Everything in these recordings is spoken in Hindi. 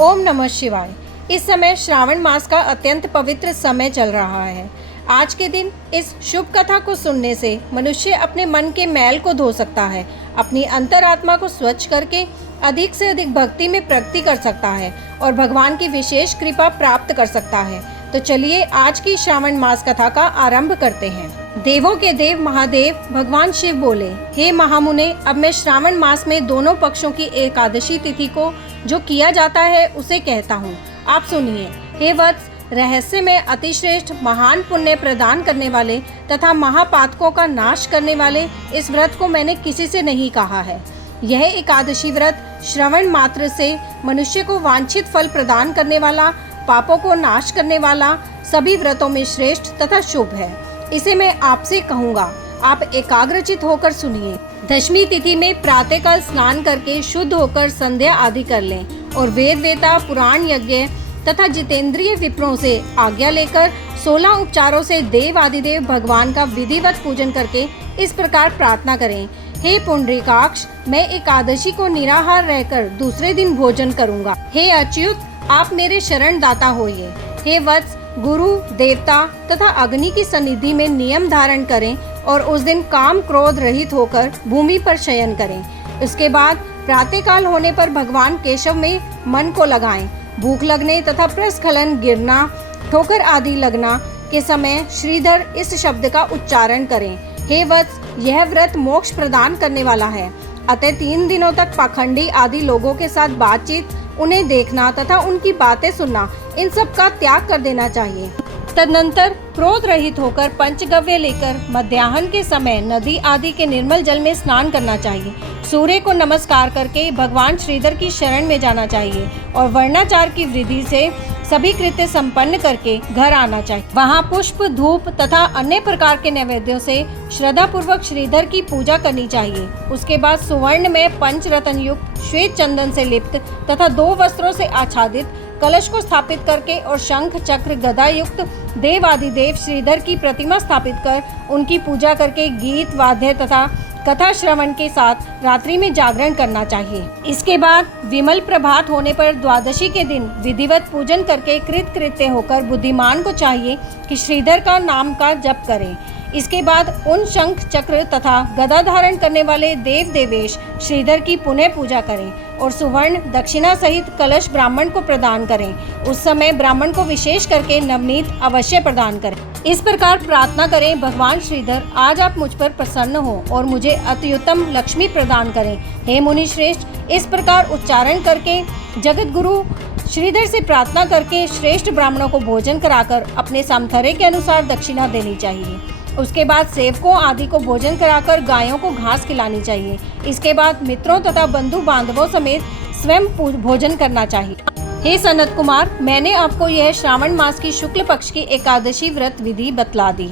ओम नमः शिवाय। इस समय श्रावण मास का अत्यंत पवित्र समय चल रहा है। आज के दिन इस शुभ कथा को सुनने से मनुष्य अपने मन के मैल को धो सकता है, अपनी अंतरात्मा को स्वच्छ करके अधिक से अधिक भक्ति में प्रगति कर सकता है और भगवान की विशेष कृपा प्राप्त कर सकता है। तो चलिए आज की श्रावण मास कथा का आरंभ करते हैं। देवों के देव महादेव भगवान शिव बोले, हे महामुने, अब मैं श्रावण मास में दोनों पक्षों की एकादशी तिथि को जो किया जाता है उसे कहता हूँ, आप सुनिए। हे वत्स, रहस्य में अतिश्रेष्ठ महान पुण्य प्रदान करने वाले तथा महापातकों का नाश करने वाले इस व्रत को मैंने किसी से नहीं कहा है। यह एकादशी व्रत श्रवण मात्र से मनुष्य को वांछित फल प्रदान करने वाला, पापों को नाश करने वाला, सभी व्रतों में श्रेष्ठ तथा शुभ है। इसे मैं आपसे कहूँगा, आप एकाग्रचित होकर सुनिए। दशमी तिथि में प्रातःकाल स्नान करके शुद्ध होकर संध्या आदि कर लें और वेद वेता, पुराण यज्ञ तथा जितेंद्रिय विप्रों से आज्ञा लेकर 16 उपचारों से देव आदिदेव भगवान का विधिवत पूजन करके इस प्रकार प्रार्थना करें, हे पुंडरीकाक्ष, मैं एकादशी को निराहार रहकर दूसरे दिन भोजन करूंगा। हे अच्युत, आप मेरे शरण दाता होइए। हे वत्स, गुरु, देवता तथा अग्नि की सन्निधि में नियम धारण करें और उस दिन काम क्रोध रहित होकर भूमि पर शयन करें। उसके बाद प्रातःकाल होने पर भगवान केशव में मन को लगाएं। भूख लगने तथा प्रस्खलन, गिरना, ठोकर आदि लगना के समय श्रीधर इस शब्द का उच्चारण करें। हे वत्स, यह व्रत मोक्ष प्रदान करने वाला है, अतः 3 दिनों तक पाखंडी आदि लोगों के साथ बातचीत, उन्हें देखना तथा उनकी बातें सुनना, इन सब का त्याग कर देना चाहिए। तदनंतर क्रोध रहित होकर पंचगव्य लेकर मध्याह्न के समय नदी आदि के निर्मल जल में स्नान करना चाहिए। सूर्य को नमस्कार करके भगवान श्रीधर की शरण में जाना चाहिए और वर्णाचार की विधि से सभी कृत्य संपन्न करके घर आना चाहिए। वहाँ पुष्प, धूप तथा अन्य प्रकार के नैवेद्यों से श्रद्धा पूर्वक श्रीधर की पूजा करनी चाहिए। उसके बाद सुवर्ण में पंचरत्न युक्त श्वेत चंदन से लिप्त तथा 2 वस्त्रों से आच्छादित कलश को स्थापित करके और शंख, चक्र, गदा युक्त देव आदिदेव श्रीधर की प्रतिमा स्थापित कर उनकी पूजा करके गीत, वाद्य तथा कथा श्रवण के साथ रात्रि में जागरण करना चाहिए। इसके बाद विमल प्रभात होने पर द्वादशी के दिन विधिवत पूजन करके कृत कृत्य होकर बुद्धिमान को चाहिए कि श्रीधर का नाम का जप करें। इसके बाद उन शंख, चक्र तथा गदा धारण करने वाले देव देवेश श्रीधर की पुनः पूजा करें और सुवर्ण दक्षिणा सहित कलश ब्राह्मण को प्रदान करें। उस समय ब्राह्मण को विशेष करके नवनीत अवश्य प्रदान करें। इस प्रकार प्रार्थना करें, भगवान श्रीधर, आज आप मुझ पर प्रसन्न हो और मुझे अत्युत्तम लक्ष्मी प्रदान करें। हे मुनि श्रेष्ठ, इस प्रकार उच्चारण करके जगत गुरु श्रीधर से प्रार्थना करके श्रेष्ठ ब्राह्मणों को भोजन कराकर अपने सामर्थ्य के अनुसार दक्षिणा देनी चाहिए। उसके बाद सेवकों आदि को भोजन कराकर गायों को घास खिलानी चाहिए। इसके बाद मित्रों तथा बंधु बांधवों समेत स्वयं भोजन करना चाहिए। हे सनत कुमार, मैंने आपको यह श्रावण मास की शुक्ल पक्ष की एकादशी व्रत विधि बतला दी।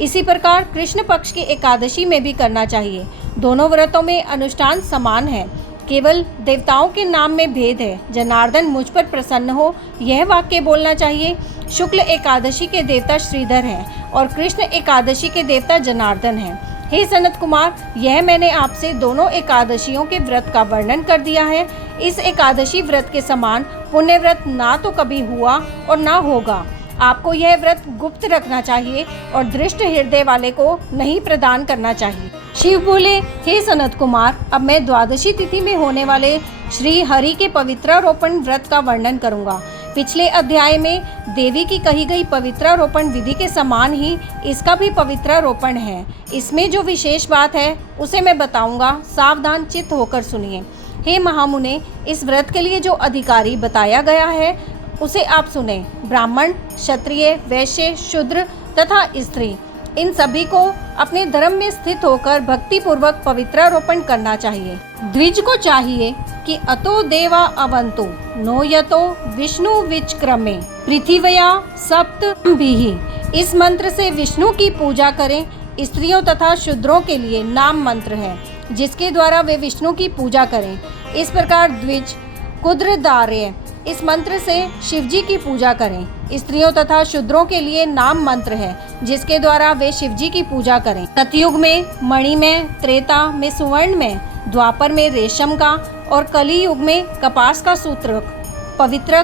इसी प्रकार कृष्ण पक्ष की एकादशी में भी करना चाहिए। दोनों व्रतों में अनुष्ठान समान है, केवल देवताओं के नाम में भेद है। जनार्दन मुझ पर प्रसन्न हो, यह वाक्य बोलना चाहिए। शुक्ल एकादशी के देवता श्रीधर हैं और कृष्ण एकादशी के देवता जनार्दन हैं। हे सनत कुमार, यह मैंने आपसे दोनों एकादशियों के व्रत का वर्णन कर दिया है। इस एकादशी व्रत के समान पुण्य व्रत ना तो कभी हुआ और ना होगा। आपको यह व्रत गुप्त रखना चाहिए और दृष्ट हृदय वाले को नहीं प्रदान करना चाहिए। शिव बोले, हे सनत कुमार, अब मैं द्वादशी तिथि में होने वाले श्री हरि के पवित्रारोपण व्रत का वर्णन करूंगा। पिछले अध्याय में देवी की कही गई पवित्रारोपण विधि के समान ही इसका भी पवित्रारोपण है। इसमें जो विशेष बात है उसे मैं बताऊंगा, सावधान चित्त होकर सुनिए। हे महामुने, इस व्रत के लिए जो अधिकारी बताया गया है उसे आप सुने। ब्राह्मण, क्षत्रिय, वैश्य, शूद्र तथा स्त्री, इन सभी को अपने धर्म में स्थित होकर भक्ति पूर्वक पवित्रारोपण करना चाहिए। द्विज को चाहिए कि अतो देवा अवंतो नो यतो विष्णु विचक्रमे पृथिव्या सप्तभिः। इस मंत्र से विष्णु की पूजा करें। स्त्रियों तथा शूद्रों के लिए नाम मंत्र है जिसके द्वारा वे विष्णु की पूजा करें। इस प्रकार द्विज, कुद्रदार्य, इस मंत्र से शिवजी की पूजा करें। स्त्रियों तथा शूद्रों के लिए नाम मंत्र है जिसके द्वारा वे शिवजी की पूजा करें। सतयुग में मणि में, त्रेता में सुवर्ण में, द्वापर में रेशम का और कली युग में कपास का सूत्र पवित्र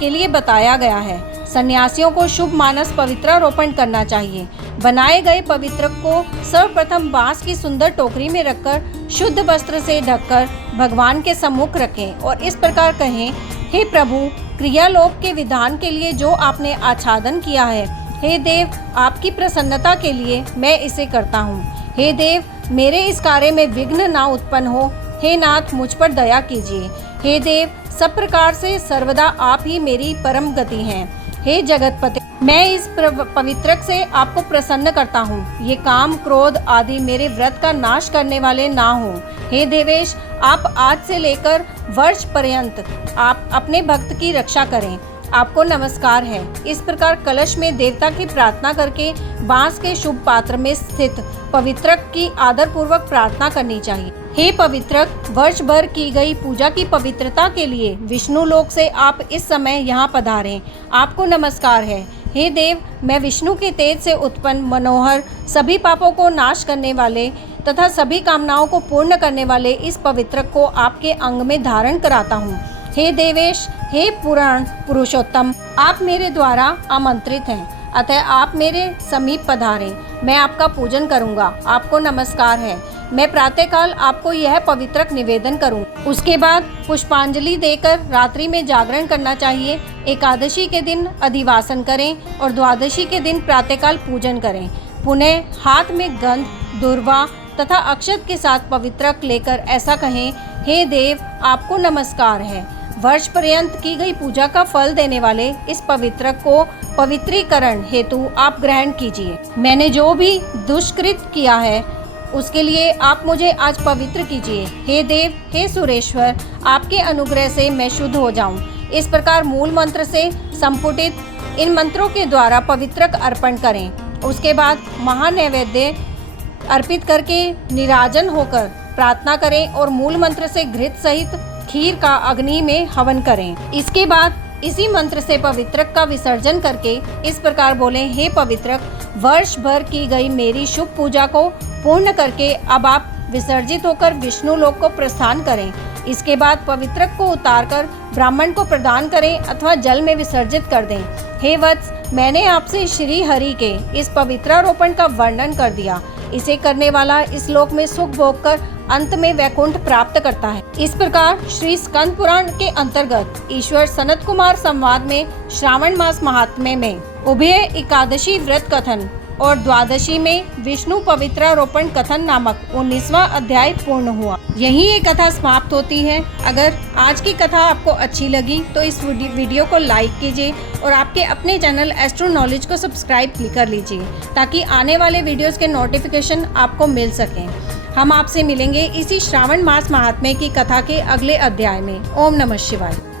के लिए बताया गया है। सन्यासियों को शुभ मानस पवित्रारोपण करना चाहिए। बनाए गए पवित्र को सर्वप्रथम बांस की सुंदर टोकरी में रखकर शुद्ध वस्त्र से ढककर भगवान के सम्मुख रखें और इस प्रकार कहें, हे प्रभु, क्रियालोक के विधान के लिए जो आपने आच्छादन किया है, हे देव, आपकी प्रसन्नता के लिए मैं इसे करता हूँ। हे देव, मेरे इस कार्य में विघ्न ना उत्पन्न हो। हे नाथ, मुझ पर दया कीजिए। हे देव, सब प्रकार से सर्वदा आप ही मेरी परम गति हैं। हे जगतपते, मैं इस पवित्रक से आपको प्रसन्न करता हूँ। ये काम क्रोध आदि मेरे व्रत का नाश करने वाले ना हो। हे देवेश, आप आज से लेकर वर्ष पर्यंत आप अपने भक्त की रक्षा करें। आपको नमस्कार है। इस प्रकार कलश में देवता की प्रार्थना करके बांस के शुभ पात्र में स्थित पवित्रक की आदर पूर्वक प्रार्थना करनी चाहिए। हे पवित्रक, वर्ष भर की गई पूजा की पवित्रता के लिए विष्णु लोक से आप इस समय यहाँ पधारें। आपको नमस्कार है। हे देव, मैं विष्णु के तेज से उत्पन्न मनोहर सभी पापों को नाश करने वाले तथा सभी कामनाओं को पूर्ण करने वाले इस पवित्रक को आपके अंग में धारण कराता हूँ। हे देवेश, हे पुराण पुरुषोत्तम, आप मेरे द्वारा आमंत्रित हैं, अतः आप मेरे समीप पधारें। मैं आपका पूजन करूंगा। आपको नमस्कार है। मैं प्रातःकाल आपको यह पवित्रक निवेदन करूं। उसके बाद पुष्पांजलि देकर रात्रि में जागरण करना चाहिए। एकादशी के दिन अधिवासन करें और द्वादशी के दिन प्रातःकाल पूजन करें। पुनः हाथ में गंध, दुर्वा तथा अक्षत के साथ पवित्रक लेकर ऐसा कहें, हे देव, आपको नमस्कार है। वर्ष पर्यंत की गई पूजा का फल देने वाले इस पवित्रक को पवित्रीकरण हेतु आप ग्रहण कीजिए। मैंने जो भी दुष्कृत किया है उसके लिए आप मुझे आज पवित्र कीजिए। हे देव, हे सुरेश्वर, आपके अनुग्रह से मैं शुद्ध हो जाऊं। इस प्रकार मूल मंत्र से संपुटित इन मंत्रों के द्वारा पवित्रक अर्पण करें। उसके बाद महानैवेद्य अर्पित करके निराजन होकर प्रार्थना करें और मूल मंत्र से घृत सहित खीर का अग्नि में हवन करें। इसके बाद इसी मंत्र से पवित्रक का विसर्जन करके इस प्रकार बोलें, हे पवित्रक, वर्ष भर की गई मेरी शुभ पूजा को पूर्ण करके अब आप विसर्जित होकर विष्णु लोक को प्रस्थान करें। इसके बाद पवित्रक को उतारकर ब्राह्मण को प्रदान करें अथवा जल में विसर्जित कर दें। हे वत्स, मैंने आपसे श्री हरि के इस पवित्रारोपण का वर्णन कर दिया। इसे करने वाला इस लोक में सुख भोग कर अंत में वैकुंठ प्राप्त करता है। इस प्रकार श्री स्कंद पुराण के अंतर्गत ईश्वर सनत कुमार संवाद में श्रावण मास महात्म्य में उभय एकादशी व्रत कथन और द्वादशी में विष्णु पवित्रारोपण कथन नामक 19वां अध्याय पूर्ण हुआ। यहीं ये कथा समाप्त होती है। अगर आज की कथा आपको अच्छी लगी तो इस वीडियो को लाइक कीजिए और आपके अपने चैनल एस्ट्रो नॉलेज को सब्सक्राइब कर लीजिए ताकि आने वाले वीडियोस के नोटिफिकेशन आपको मिल सकें। हम आपसे मिलेंगे इसी श्रावण मास महात्म्य की कथा के अगले अध्याय में। ओम नमः शिवाय।